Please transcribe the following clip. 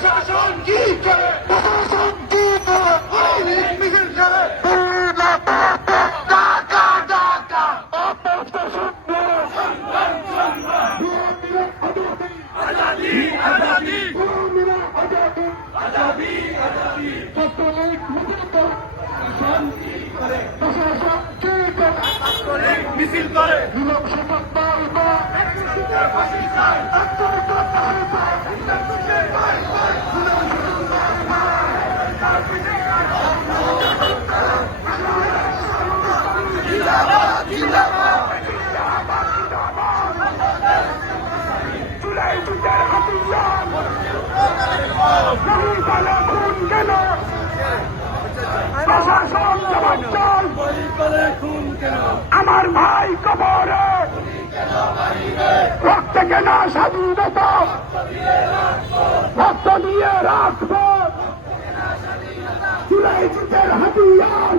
প্রশাসন কি করে, প্রশাসন কি করে, আওয়ামী লীগ মিছিল করে ঢাকা ঢাকা আজাদি আজাদি আজাদি আজাদি মিছিল করে আমার ভাই কবরে রক্ত কেনা স্বাধীনতা রক্ত দিয়ে রাখবো জুলাই যুদ্ধের হাতিয়ার